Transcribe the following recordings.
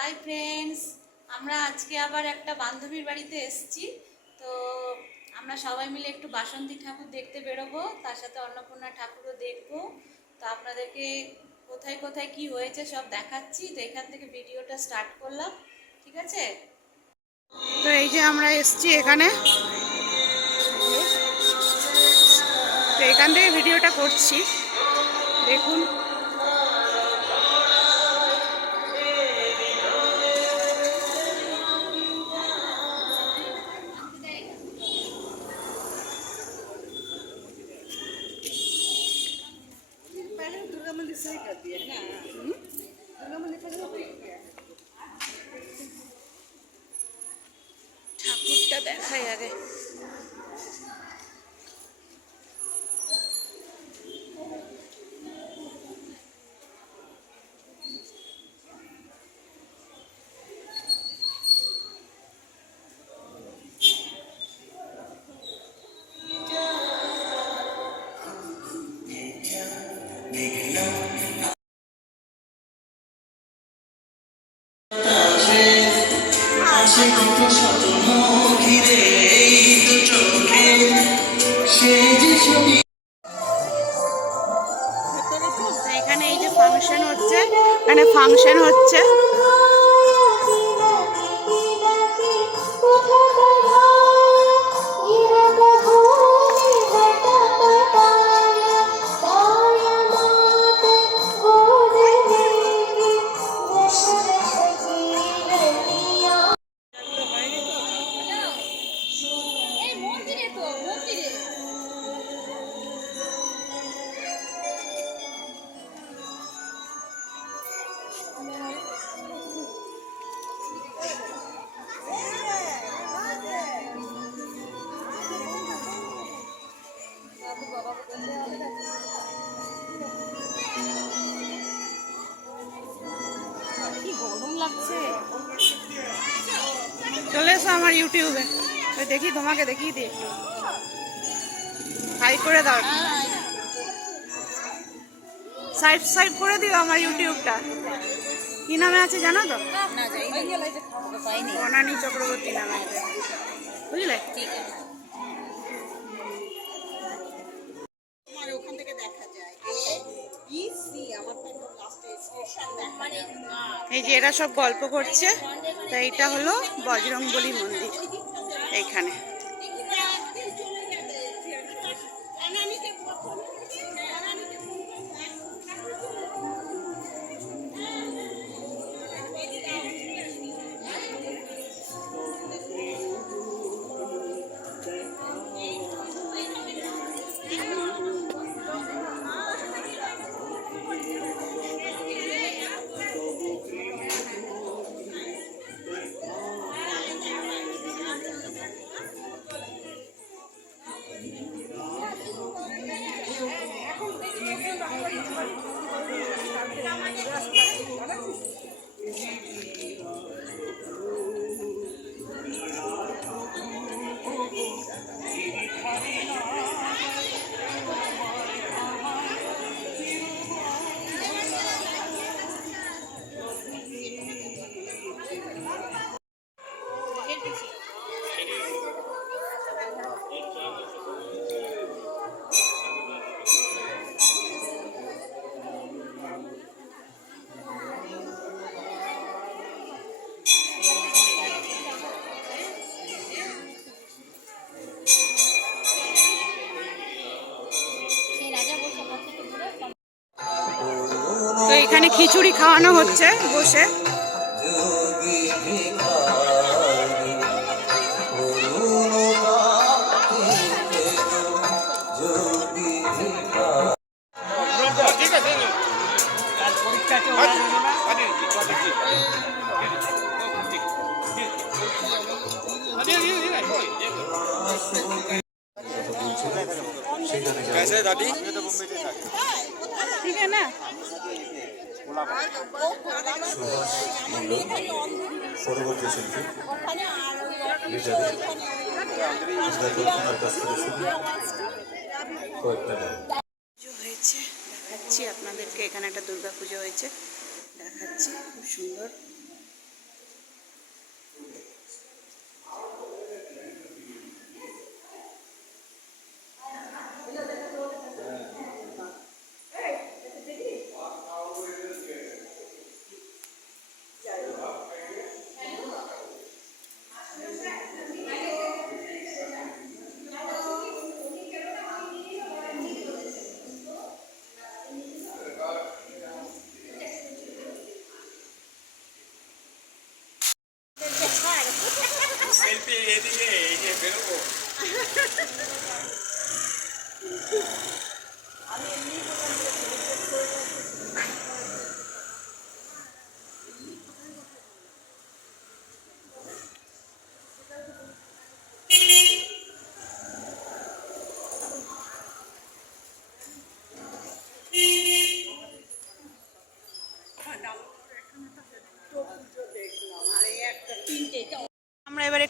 Hi friends, আমরা আজকে আবার একটা বান্ধবীর বাড়িতে এসেছি। তো আমরা সবাই মিলে একটু বাসন্তী ঠাকুর দেখতে বেরোবো, তার সাথে অন্নপূর্ণা ঠাকুরও দেখবো। তো আপনাদেরকে কোথায় কোথায় কি হয়েছে সব দেখাচ্ছি। তো এখান থেকে ভিডিওটা স্টার্ট করলাম, ঠিক আছে? তো এই যে আমরা এসেছি এখানে, তো এখান থেকে ভিডিওটা করছি, দেখুন। ঠাকুরটা দেখাই আগে। এখানে এই যে ফাংশন হচ্ছে, এখানে ফাংশন হচ্ছে। চলে এসো আমার ইউটিউবে, দেখি তোমাকে দেখিয়ে দিই। হাই করে দাও, সাবস্ক্রাইব করে দিও আমার ইউটিউবটা। কি নামে আছে জানো তো? বনানী চক্রবর্তী নামে, বুঝলে? ঠিক আছে। এই যে এরা সব গল্প করছে, তো এইটা হলো বজরংবলী মন্দির এইখানে। তো এখানে খিচুড়ি খাওয়ানো হচ্ছে বসে। कैसे दादी? ठीक है ना? পরবর্তী শিল্পী হয়েছে দেখাচ্ছি আপনাদেরকে। এখানে একটা দুর্গা পুজো হয়েছে, দেখাচ্ছি, খুব সুন্দর।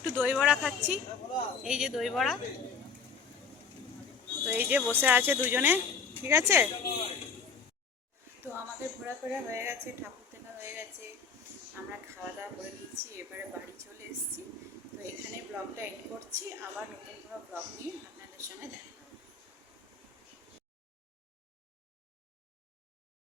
একটু দই বড়া খাচ্ছি, এই যে দই বড়া। তো এই যে বসে আছে দুজনে, ঠিক আছে। তো আমাদের ঘোরাফেরা হয়ে গেছে, ঠাকুর দেখা হয়ে গেছে, আমরা খাওয়া দাওয়া করে নিচ্ছি, এবারে বাড়ি চলে এসেছি। তো এখানে ব্লগটা এন্ড করছি, আবার নতুন কোনো ব্লগ নিয়ে আপনাদের সঙ্গে দেখা